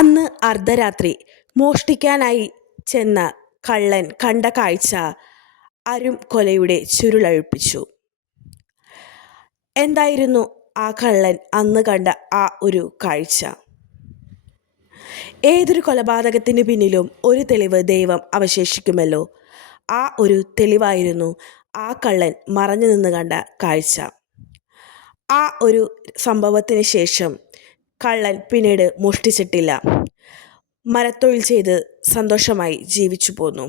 അന്ന് അർദ്ധരാത്രി മോഷ്ടിക്കാനായി ചെന്ന കള്ളൻ കണ്ട കാഴ്ച അരും കൊലയുടെ ചുരുളഴിപ്പിച്ചു. എന്തായിരുന്നു ആ കള്ളൻ അന്ന് കണ്ട ആ ഒരു കാഴ്ച? ഏതൊരു കൊലപാതകത്തിന് പിന്നിലും ഒരു തെളിവ് ദൈവം അവശേഷിക്കുമല്ലോ. ആ ഒരു തെളിവായിരുന്നു ആ കള്ളൻ മറഞ്ഞു നിന്ന് കണ്ട കാഴ്ച. ആ ഒരു സംഭവത്തിന് ശേഷം കള്ളൻ പിന്നീട് മോഷ്ടിച്ചിട്ടില്ല. മരത്തൊഴിൽ ചെയ്ത് സന്തോഷമായി ജീവിച്ചു പോന്നു.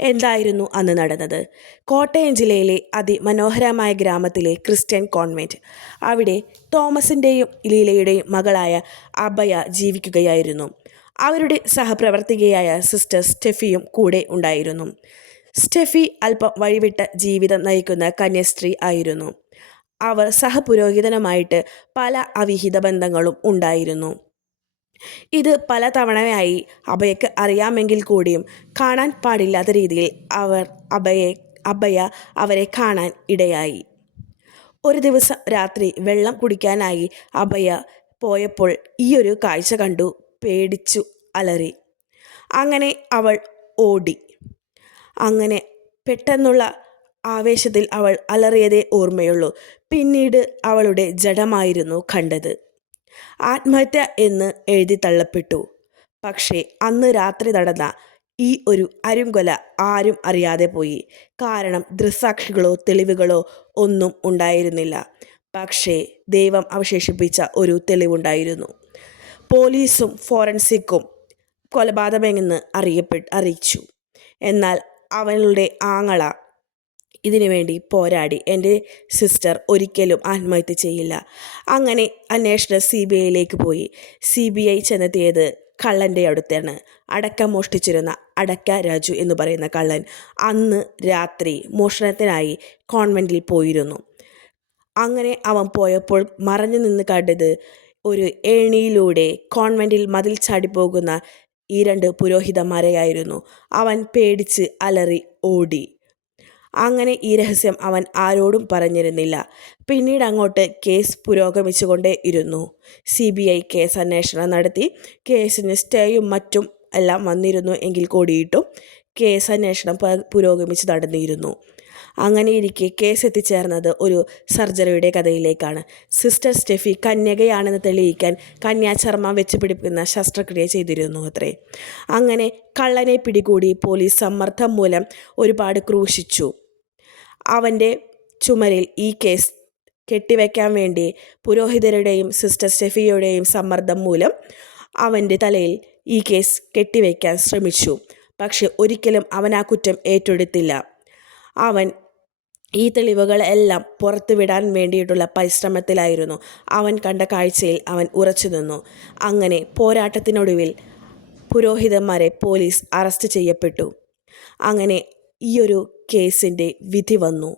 എന്തായിരുന്നു അന്ന് നടന്നത്? കോട്ടയം ജില്ലയിലെ അതിമനോഹരമായ ഗ്രാമത്തിലെ ക്രിസ്ത്യൻ കോൺവെന്റ് അവിടെ തോമസിന്റെയും ലീലയുടെയും മകളായ അഭയ ജീവിക്കുകയായിരുന്നു. അവരുടെ സഹപ്രവർത്തകയായ സിസ്റ്റർ സ്റ്റെഫിയും കൂടെ ഉണ്ടായിരുന്നു. സ്റ്റെഫി അല്പം വഴിവിട്ട ജീവിതം നയിക്കുന്ന കന്യാസ്ത്രീ ആയിരുന്നു. അവർ സഹപുരോഹിതനുമായിട്ട് പല അവിഹിത ബന്ധങ്ങളും ഉണ്ടായിരുന്നു. ഇത് പല തവണയായി അഭയക്ക് അറിയാമെങ്കിൽ കൂടിയും കാണാൻ പാടില്ലാത്ത രീതിയിൽ അവർ അഭയെ അഭയ അവരെ കാണാൻ ഇടയായി. ഒരു ദിവസം രാത്രി വെള്ളം കുടിക്കാനായി അഭയ പോയപ്പോൾ ഈയൊരു കാഴ്ച കണ്ടു പേടിച്ചു അലറി. അങ്ങനെ അവൾ ഓടി. അങ്ങനെ പെട്ടെന്നുള്ള ആവേശത്തിൽ അവൾ അലറിയതേ ഓർമ്മയുള്ളൂ. പിന്നീട് അവളുടെ ജഡമായിരുന്നു കണ്ടത്. ആത്മഹത്യ എന്ന് എഴുതി തള്ളപ്പെട്ടു. പക്ഷേ അന്ന് രാത്രി നടന്ന ഈ ഒരു അരുംകൊല ആരും അറിയാതെ പോയി. കാരണം ദൃസാക്ഷികളോ തെളിവുകളോ ഒന്നും ഉണ്ടായിരുന്നില്ല. പക്ഷേ ദൈവം അവശേഷിപ്പിച്ച ഒരു തെളിവുണ്ടായിരുന്നു. പോലീസും ഫോറൻസിക്കും കൊലപാതകമെന്ന് അറിയപ്പെട്ട് അറിയിച്ചു. എന്നാൽ അവളുടെ ആങ്ങള ഇതിനു വേണ്ടി പോരാടി. എന്റെ സിസ്റ്റർ ഒരിക്കലും ആത്മഹത്യ ചെയ്യില്ല. അങ്ങനെ അന്വേഷണം സി ബി ഐയിലേക്ക് പോയി. സി ബി ഐ ചെന്നെത്തിയത് കള്ളന്റെ അടുത്താണ്. അടക്ക മോഷ്ടിച്ചിരുന്ന അടക്ക രാജു എന്ന് പറയുന്ന കള്ളൻ അന്ന് രാത്രി മോഷണത്തിനായി കോൺവെന്റിൽ പോയിരുന്നു. അങ്ങനെ അവൻ പോയപ്പോൾ മറഞ്ഞു നിന്ന് കണ്ടത് ഒരു ഏണിയിലൂടെ കോൺവെന്റിൽ മതിൽ ചാടിപ്പോകുന്ന ഈ രണ്ട് പുരോഹിതന്മാരെയായിരുന്നു. അവൻ പേടിച്ച് അലറി ഓടി. അങ്ങനെ ഈ രഹസ്യം അവൻ ആരോടും പറഞ്ഞിരുന്നില്ല. പിന്നീട് അങ്ങോട്ട് കേസ് പുരോഗമിച്ചുകൊണ്ടേ ഇരുന്നു. സി ബി ഐ കേസ് അന്വേഷണം നടത്തി. കേസിന് സ്റ്റേയും മറ്റും എല്ലാം വന്നിരുന്നു എങ്കിൽ കൂടിയിട്ടും കേസ് അന്വേഷണം പുരോഗമിച്ച് നടന്നിരുന്നു. അങ്ങനെ ഇരിക്കെ കേസ് എത്തിച്ചേർന്നത് ഒരു സർജറിയുടെ കഥയിലേക്കാണ്. സിസ്റ്റർ സ്റ്റെഫി കന്യകയാണെന്ന് തെളിയിക്കാൻ കന്യാചർമ്മം വെച്ച് പിടിപ്പിക്കുന്ന ശസ്ത്രക്രിയ ചെയ്തിരുന്നു അത്രേ. അങ്ങനെ കള്ളനെ പിടികൂടി പോലീസ് സമ്മർദ്ദം മൂലം ഒരുപാട് ക്രൂശിച്ചു. അവന്റെ ചുമരിൽ ഈ കേസ് കെട്ടിവെക്കാൻ വേണ്ടി പുരോഹിതരുടെയും സിസ്റ്റർ സ്റ്റെഫിയുടെയും സമ്മർദ്ദം മൂലം അവന്റെ തലയിൽ ഈ കേസ് കെട്ടിവെക്കാൻ ശ്രമിച്ചു. പക്ഷെ ഒരിക്കലും അവൻ ആ കുറ്റം ഏറ്റെടുത്തില്ല. അവൻ ഈ തെളിവുകളെല്ലാം പുറത്തുവിടാൻ വേണ്ടിയിട്ടുള്ള പരിശ്രമത്തിലായിരുന്നു. അവൻ കണ്ട കാഴ്ചയിൽ അവൻ ഉറച്ചു നിന്നു. അങ്ങനെ പോരാട്ടത്തിനൊടുവിൽ പുരോഹിതന്മാരെ പോലീസ് അറസ്റ്റ് ചെയ്യപ്പെട്ടു. അങ്ങനെ ഈയൊരു കേസിന്റെ വിധി വന്നു.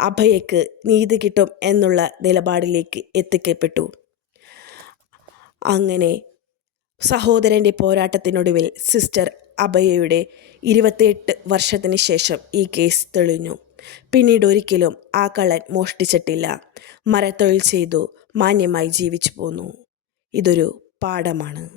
അഭയക്ക് നീതി കിട്ടും എന്നുള്ള നിലപാടിലേക്ക് എത്തിക്കപ്പെട്ടു. അങ്ങനെ സഹോദരന്റെ പോരാട്ടത്തിനൊടുവിൽ സിസ്റ്റർ അഭയയുടെ ഇരുപത്തിയെട്ട് വർഷത്തിന് ശേഷം ഈ കേസ് തെളിഞ്ഞു. പിന്നീട് ഒരിക്കലും ആ കള്ളൻ മോഷ്ടിച്ചിട്ടില്ല. മരത്തൊഴിൽ ചെയ്തു മാന്യമായി ജീവിച്ചു പോന്നു. ഇതൊരു പാഠമാണ്.